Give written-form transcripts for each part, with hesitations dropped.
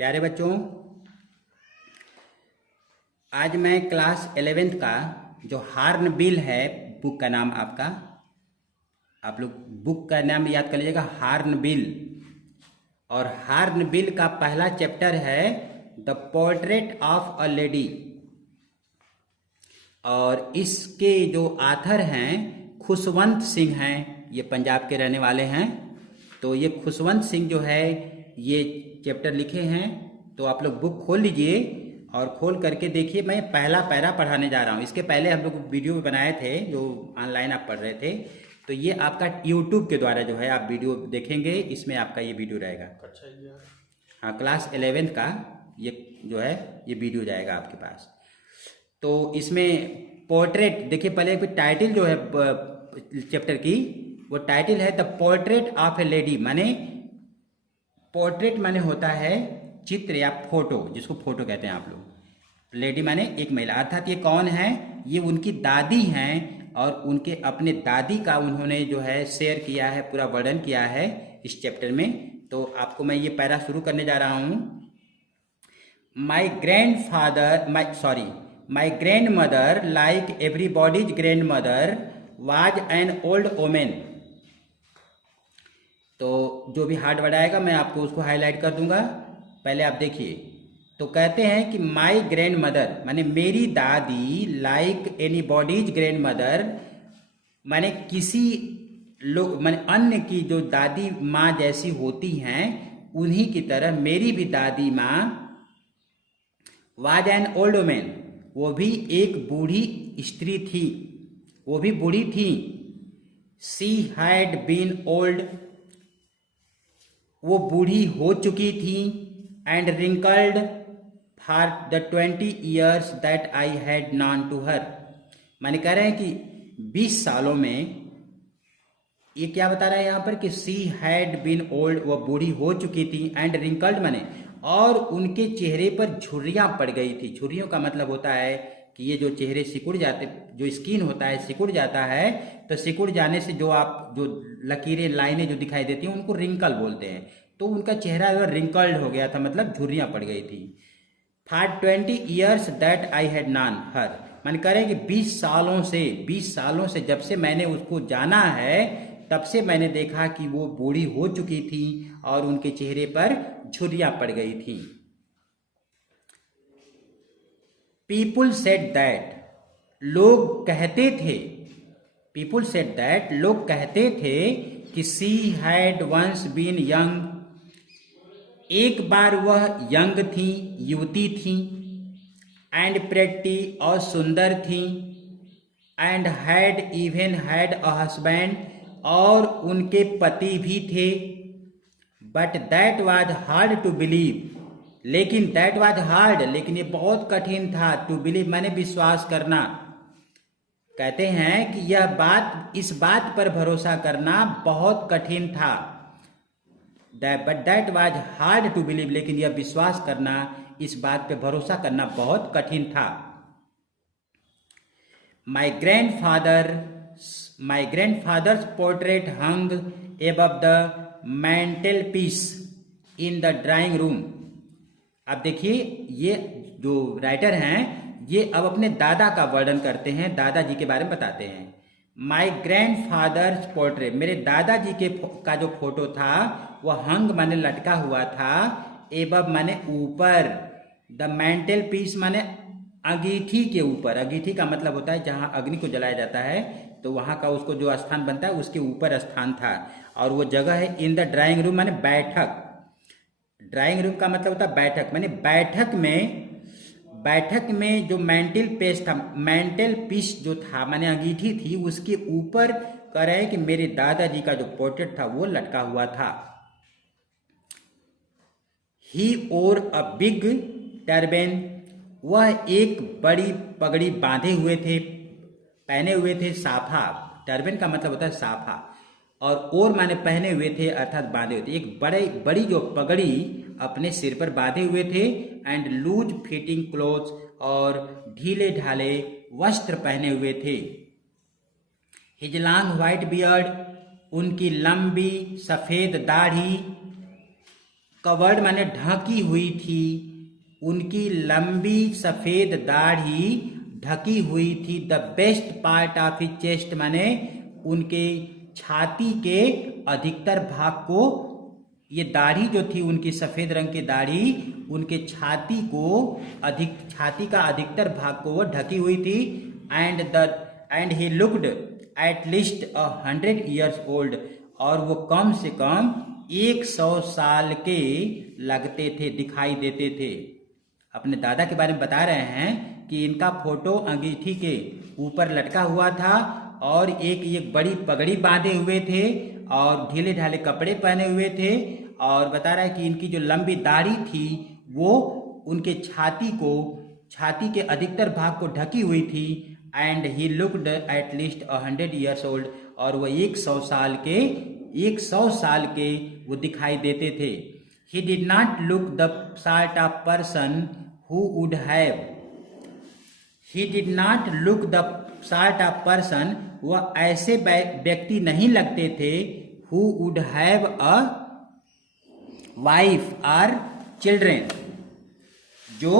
प्यारे बच्चों, आज मैं क्लास 11th का जो हार्नबिल है, बुक का नाम आपका, आप लोग बुक का नाम याद कर लीजिएगा, हार्नबिल। और हार्नबिल का पहला चैप्टर है the portrait of a lady. और इसके जो आथर हैं खुशवंत सिंह हैं, ये पंजाब के रहने वाले हैं। तो ये खुशवंत सिंह जो है ये चैप्टर लिखे हैं। तो आप लोग बुक खोल लीजिए और खोल करके देखिए। मैं पहला पैरा पढ़ाने जा रहा हूँ। इसके पहले हम लोग वीडियो भी बनाए थे जो ऑनलाइन आप पढ़ रहे थे। तो ये आपका यूट्यूब के द्वारा जो है आप वीडियो देखेंगे, इसमें आपका ये वीडियो रहेगा। अच्छा, हाँ, क्लास 11th का ये जो है ये वीडियो जाएगा आपके पास। तो इसमें पोर्ट्रेट देखिए, पहले एक टाइटल जो है चैप्टर की, वो टाइटल है the portrait of A lady. माने पोर्ट्रेट माने होता है चित्र या फोटो, जिसको फोटो कहते हैं आप लोग। लेडी माने एक महिला, अर्थात ये कौन है? ये उनकी दादी हैं और उनके अपने दादी का उन्होंने जो है शेयर किया है, पूरा वर्णन किया है इस चैप्टर में। तो आपको मैं ये पैरा शुरू करने जा रहा हूँ। My grand mother like everybody's grand mother was an old women. तो जो भी हार्ड वर्ड आएगा मैं आपको उसको हाईलाइट कर दूंगा, पहले आप देखिए। तो कहते हैं कि माई ग्रैंड मदर माने मेरी दादी, like any bodies grand mother माने किसी लोग माने अन्य की जो दादी माँ जैसी होती हैं उन्हीं की तरह मेरी भी दादी माँ वाज एन ओल्ड वुमेन, वो भी एक बूढ़ी स्त्री थी, वो भी बूढ़ी थी। शी हैड बीन ओल्ड, वो बूढ़ी हो चुकी थी। And wrinkled for the 20 years that I had known to her. माने कह रहे हैं कि 20 सालों में, ये क्या बता रहा है यहाँ पर कि सी हैड बीन ओल्ड, वो बूढ़ी हो चुकी थी। एंड रिंकल्ड माने और उनके चेहरे पर झुर्रियां पड़ गई थी। झुर्रियों का मतलब होता है कि ये जो चेहरे सिकुड़ जाते, जो स्किन होता है सिकुड़ जाता है, तो सिकुड़ जाने से जो लकीरें लाइनें जो दिखाई देती हैं उनको रिंकल बोलते हैं। तो उनका चेहरा रिंकल्ड हो गया था, मतलब झुर्रियां पड़ गई थी। For 20 years that I had known her, मन करें कि 20 सालों से जब से मैंने उसको जाना है तब से मैंने देखा कि वो बूढ़ी हो चुकी थी और उनके चेहरे पर झुर्रियां पड़ गई थी। पीपुल सेड दैट, लोग कहते थे, पीपुल सेड दैट लोग कहते थे कि she had once been young, एक बार वह यंग थी, युवती थी। एंड प्रेटी और सुंदर थी। And had even had a husband, और उनके पति भी थे। But that was hard to believe, लेकिन दैट वाज हार्ड, लेकिन ये बहुत कठिन था। टू बिलीव माने विश्वास करना। कहते हैं कि यह बात, इस बात पर भरोसा करना बहुत कठिन था। But that was hard to believe, लेकिन यह विश्वास करना, इस बात पे भरोसा करना बहुत कठिन था। My grandfather's portrait hung above the mantelpiece in the drawing room. अब देखिए, ये जो राइटर हैं ये अब अपने दादा का वर्णन करते हैं, दादाजी के बारे में बताते हैं। माई ग्रैंडफादर्स पोर्ट्रेट, मेरे दादाजी के का जो फोटो था वह हंग माने लटका हुआ था, एबव माने ऊपर, द मेंटल पीस माने अंगीठी के ऊपर। अंगीठी का मतलब होता है जहां अग्नि को जलाया जाता है, तो वहां का उसको जो स्थान बनता है उसके ऊपर स्थान था। और वो जगह है इन द ड्राइंग रूम माने बैठक। ड्राइंग रूम का मतलब होता है बैठक, माने बैठक में जो मेंटल पीस था, मेंटल पीस जो था माने अंगीठी थी, उसके ऊपर कह रहे हैं कि मेरे दादाजी का जो पोर्ट्रेट था वो लटका हुआ था। ही ओर अ बिग टर्बन, वह एक बड़ी पगड़ी बांधे हुए थे, पहने हुए थे। साफा, टर्बन का मतलब होता है साफा, और माने पहने हुए थे अर्थात बांधे हुए थे। एक बड़ी जो पगड़ी अपने सिर पर बांधे हुए थे। एंड लूज फिटिंग क्लोथ्स, और ढीले ढाले वस्त्र पहने हुए थे। हिज लॉन्ग व्हाइट बियर्ड, उनकी लंबी सफेद दाढ़ी। कवर्ड माने ढकी हुई थी, उनकी लंबी सफेद दाढ़ी ढकी हुई थी। The best part of his chest माने उनके छाती के अधिकतर भाग को, ये दाढ़ी जो थी उनकी सफेद रंग की दाढ़ी उनके छाती का अधिकतर भाग को वो ढकी हुई थी। And he looked at least 100 years old, और वो कम से कम 100 साल के लगते थे, दिखाई देते थे। अपने दादा के बारे में बता रहे हैं कि इनका फोटो अंगीठी के ऊपर लटका हुआ था और एक बड़ी पगड़ी बांधे हुए थे और ढीले ढाले कपड़े पहने हुए थे, और बता रहा है कि इनकी जो लंबी दाढ़ी थी वो उनके छाती के अधिकतर भाग को ढकी हुई थी। And he looked at least 100 years old, और वो 100 साल के वो दिखाई देते थे। He did not look the sort of person who would have. He did not look the sort of person, वह ऐसे व्यक्ति नहीं लगते थे who would have a wife or children, जो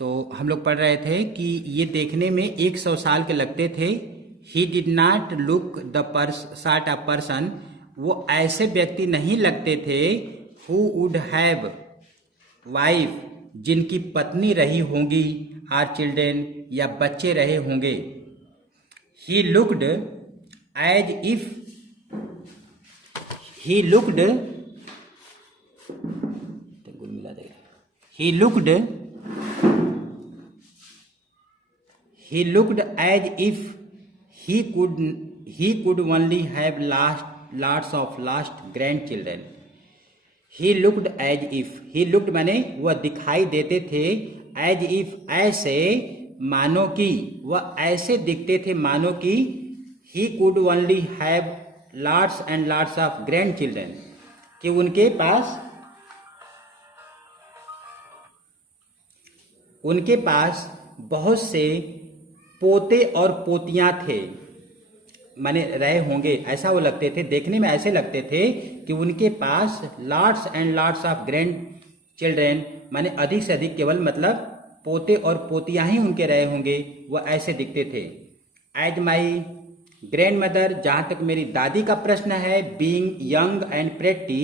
तो हम लोग पढ़ रहे थे कि ये देखने में 100 साल के लगते थे। He did not look the sort of person, वो ऐसे व्यक्ति नहीं लगते थे who would have wife, जिनकी पत्नी रही होंगी, or children, या बच्चे रहे होंगे। He looked as if he looked as if he could only have lots of lost grandchildren. He looked as if, he looked माने वह दिखाई देते थे, as if ऐसे मानो कि, वह ऐसे दिखते थे मानो कि he could only have lots and lots of grandchildren, कि उनके पास बहुत से पोते और पोतियां थे, माने रहे होंगे, ऐसा वो लगते थे, देखने में ऐसे लगते थे कि उनके पास lots and lots of grandchildren, माने अधिक से अधिक, केवल मतलब पोते और पोतियां ही उनके रहे होंगे, वो ऐसे दिखते थे। एज माई ग्रैंड मदर, जहाँ तक मेरी दादी का प्रश्न है, बीइंग यंग एंड प्रेटी,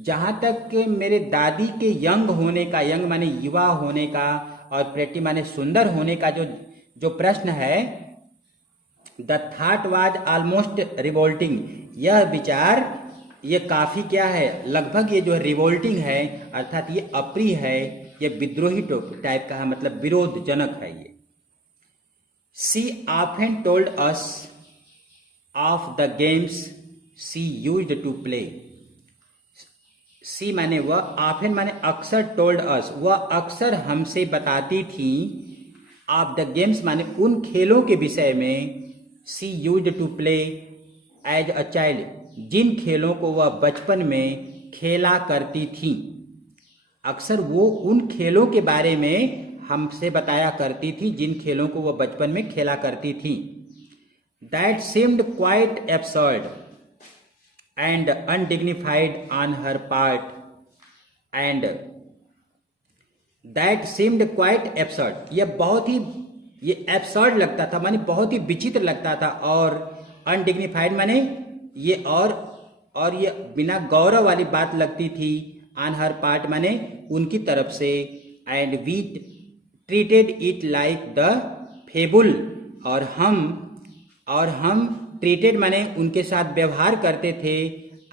जहाँ तक मेरे दादी के यंग होने का, यंग माने युवा होने का और प्रेटी माने सुंदर होने का जो प्रश्न है, the thought was almost revolting, यह विचार ये काफी क्या है, लगभग ये जो रिवोल्टिंग है, अर्थात ये अप्रिय है, ये विद्रोही टाइप का है, मतलब विरोधजनक है ये। She often told us of the games she used to play. She माने वह, ऑफन माने अक्सर, टोल्ड अस वह अक्सर हमसे बताती थी, ऑफ द गेम्स माने उन खेलों के विषय में, she used to play as a child, जिन खेलों को वह बचपन में खेला करती थी। अक्सर वो उन खेलों के बारे में हमसे बताया करती थी जिन खेलों को वह बचपन में खेला करती थी। That seemed quite absurd and undignified on her part, and that seemed quite absurd, ये एब्सर्ड लगता था, माने बहुत ही विचित्र लगता था, और अनडिग्निफाइड माने ये और ये बिना गौरव वाली बात लगती थी, ऑन हर पार्ट माने उनकी तरफ से, and we treated it like the fable, और हम ट्रीटेड माने उनके साथ व्यवहार करते थे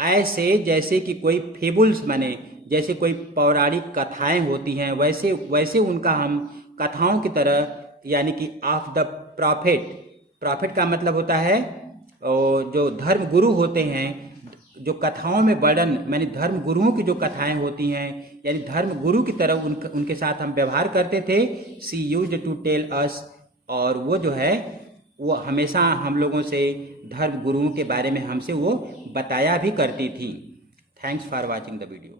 ऐसे जैसे कि कोई फेबुल्स माने जैसे कोई पौराणिक कथाएं होती हैं, वैसे उनका हम कथाओं की तरह, यानी कि ऑफ द प्रॉफिट का मतलब होता है जो धर्म गुरु होते हैं, जो कथाओं में वर्णन, माने धर्म गुरुओं की जो कथाएं होती हैं, यानी धर्म गुरु की तरह उनके साथ हम व्यवहार करते थे। She used to tell us, और वो जो है वो हमेशा हम लोगों से धर्म गुरुओं के बारे में हमसे वो बताया भी करती थी। Thanks for watching the video.